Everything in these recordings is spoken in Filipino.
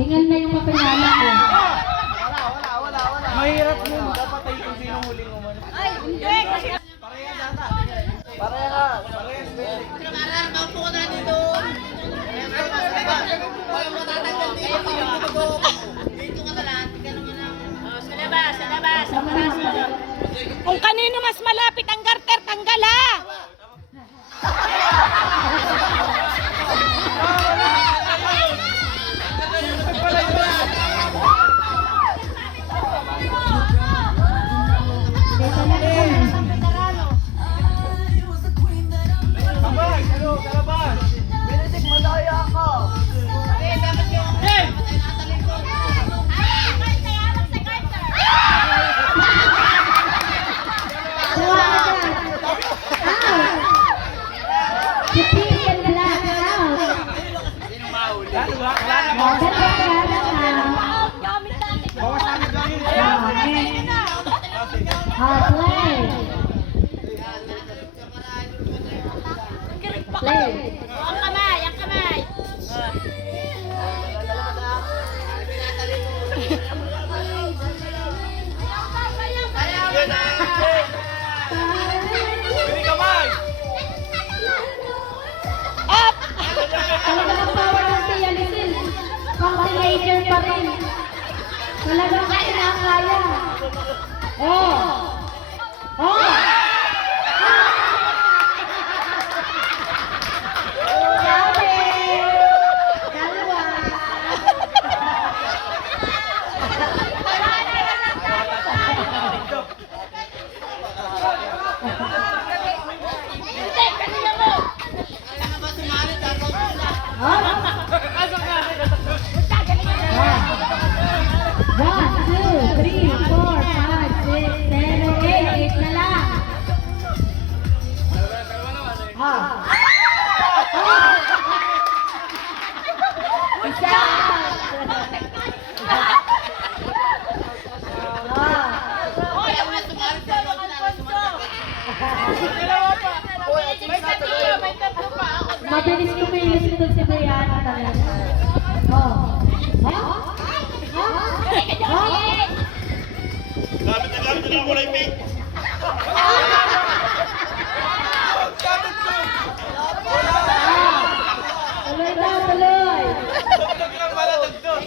Tingnan na yung kapilala ko. Wala. Mahirap mo. Dapat ay kung sino huling umano. Ay, hindi. Pareha data. Pareha. Karar, maupo ka na dito. Walang matatanggal dito. Dito ka na lang. Tingnan naman lang. Sa labas, sa labas. Sa labas. Kung kanino mas malapit ang garter, tanggal ha! Kabay! Ano? Kalabas! Benedict, malaya ka! Bawas namin gawin. Play. Ang kamay, ang kamay. Bili kamay! Talaga ang power ng Tia Lisil. Pang teenager pa rin. Talagang kinakaya. Oh! Sabi! Dalawa! Hindi, kanina mo. Kailangan ba sumali? One, two, three, four, five, six, seven, eight na lang. Isa. Hoy, ako na sumali sa mga Alfonso. May tatlo pa. Mabilis kumilos ito si Brianna talaga. Gamit na ako na yung pink. Tuloy daw, tuloy. Dagdag lang pala, dagdag.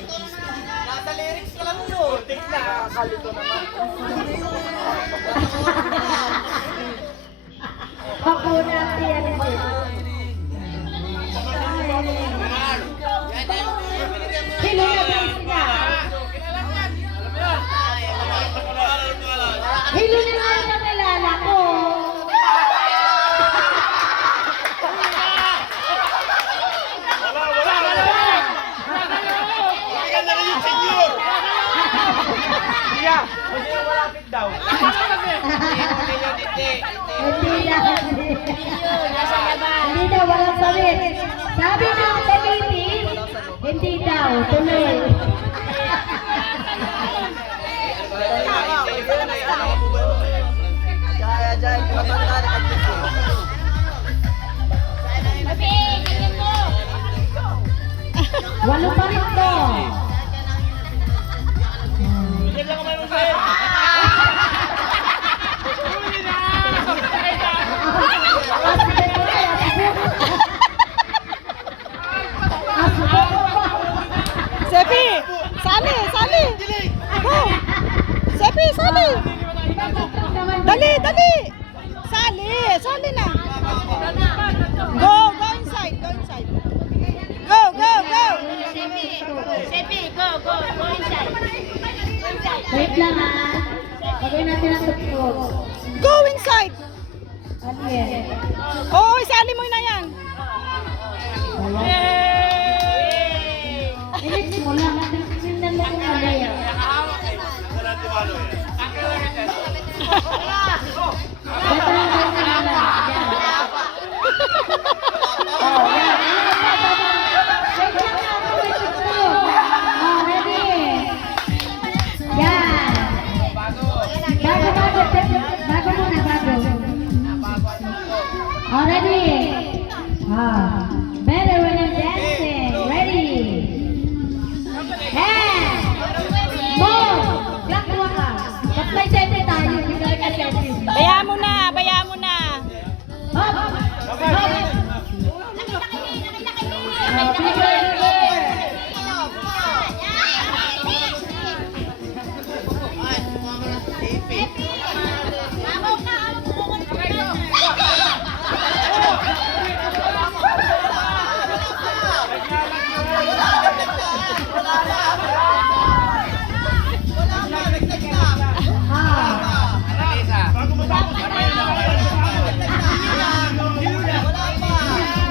Nasa lyrics ka lang yun. Take na. Kalito naman. Hakuna ang Tia Lisil. Sino na base niya? Hilo na nga yung nakilala ko. Maganda na yung senior. Iya, kasi yung malapit daw. Hindi na. Hindi daw, walang salit. Sabi ng committee, hindi daw, tuloy. Walo pa rin to. Sepi! Sali! Sali! Go! Sepi, sali! Dali! Dali! Sali! Sali na! Go! Go inside! Go inside! Go! Go! Go! Sepi, go inside. Wait lang ha. Gawin natin ang tugtog. Go inside! Ano yan? Oo, isali mo na yan! Ilis mo lang. Sindan lang yung mali. Bata lang kayo na lang. Yan. Oh, yan. Wait lang na ako. May tugtog. Oh, ready? Yan. Bago muna, bago. Oh, ready?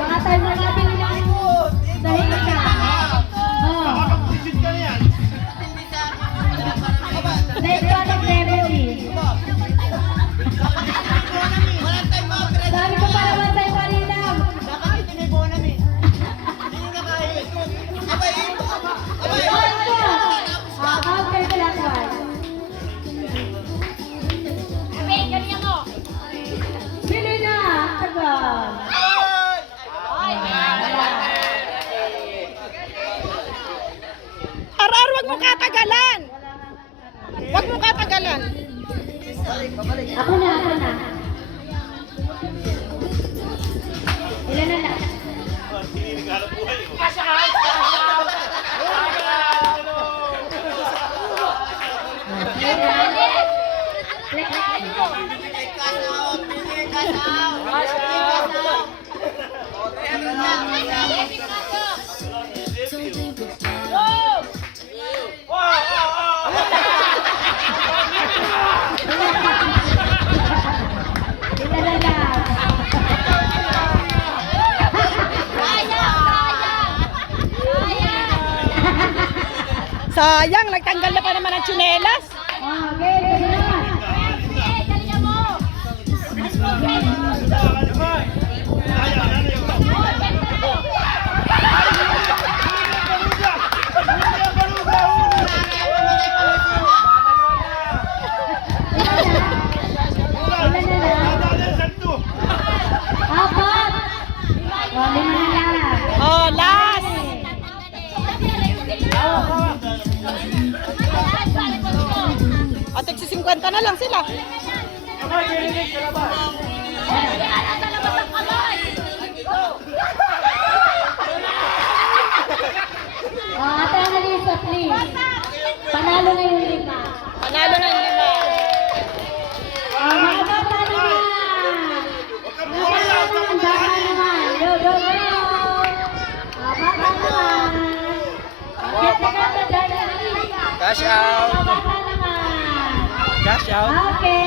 Mga time na natin lang. Dahil ka. Next one of remedy. Sabi ko pa naman tayo palinam. Counter ko lang one. Bili na. Tagal. Arar, wag mo katagalan. Wag mo katagalan. Ako na. Ilan na lang? Ilan na lang? Sayang, nagtanggal na pa naman ang tsinelas. Okay, sige na. Ilan na lang? Apat. O, 5 na lang. Oh, last. At 50 na lang sila. Ate Annalisa, please. Panalo na yung 5. Panalo na yung 5. Mga bata naman. Ang bata naman. Go. Mga bata naman. Get the camera, Darlene. Cash out. Mga bata naman. Cash out. Okay.